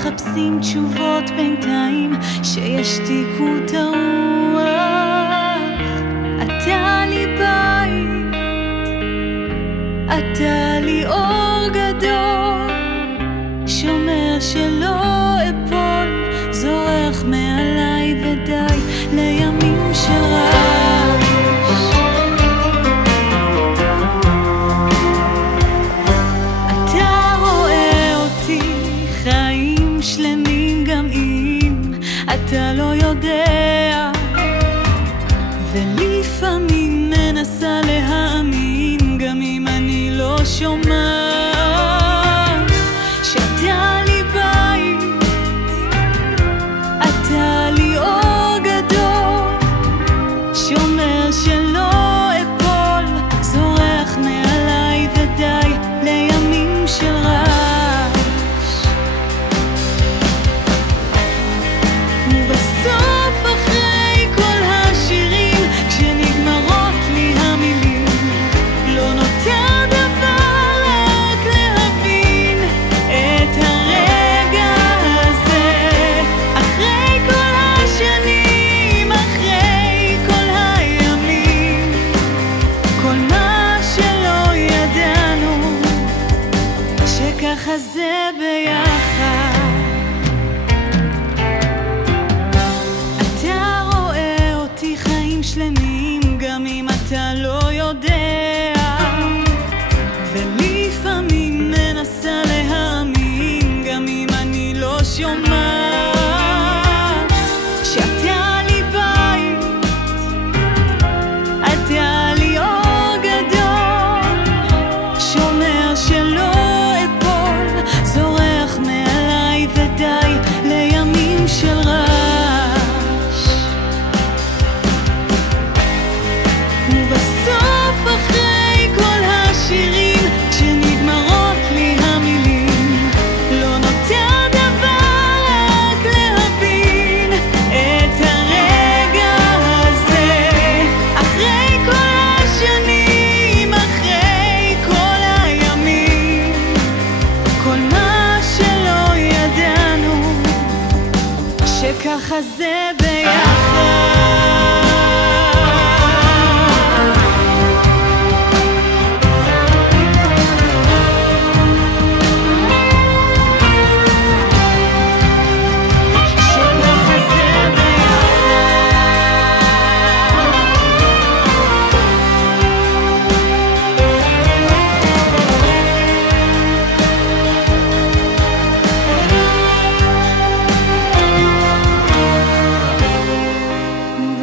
מחפשים תשובות בינתיים שישתיקו את הרוח. אתה לי בית, אתה לי אור גדול, שומר שלא אפול, זורח מעליי ודי לימים של רעש. אתה רואה אותי חיים שלמים גם אם אתה לא יודע, ולפעמים מנסה להאמין גם אם אני לא שומעת, שאתה לי בית, אתה לי אור גדול, שומר שלא אפול, זורח מעליי ודי לימים של רעש. ובסוף אחרי כל השירים, כשנגמרות לי המילים, לא נותר דבר רק להבין את הרגע הזה. אחרי כל השנים, אחרי כל הימים, כל מה שלא ידענו, שככה זה ביחד. אתה רואה אותי חיים שלמים גם אם אתה לא יודע, ולפעמים מנסה להאמין גם אם אני לא שומעת, שאתה לי בית, אתה לי אור גדול, שומר שלא אפול, זורח מעליי ודי לימים של רעש. ובסוף אחרי כל השירים, כשנגמרות לי המילים, לא נותר דבר רק להבין את הרגע הזה. אחרי כל השנים, אחרי כל הימים, כל מה שלא ידענו, שככה זה ביחד.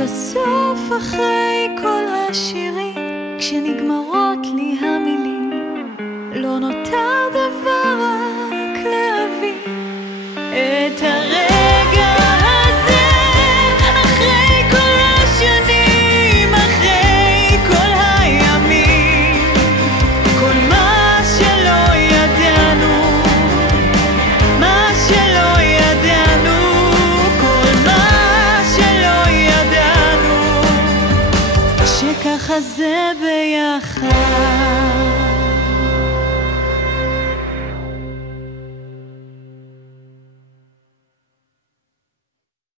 בסוף אחרי כל השירים, כשנגמרות לי המילים, לא נותר דבר רק להבין את הרגע הזה. אחרי כל השנים, אחרי כל הימים, כל מה שלא ידענו, מה שלא ידענו, כל מה שלא ידענו, שככה זה ביחד.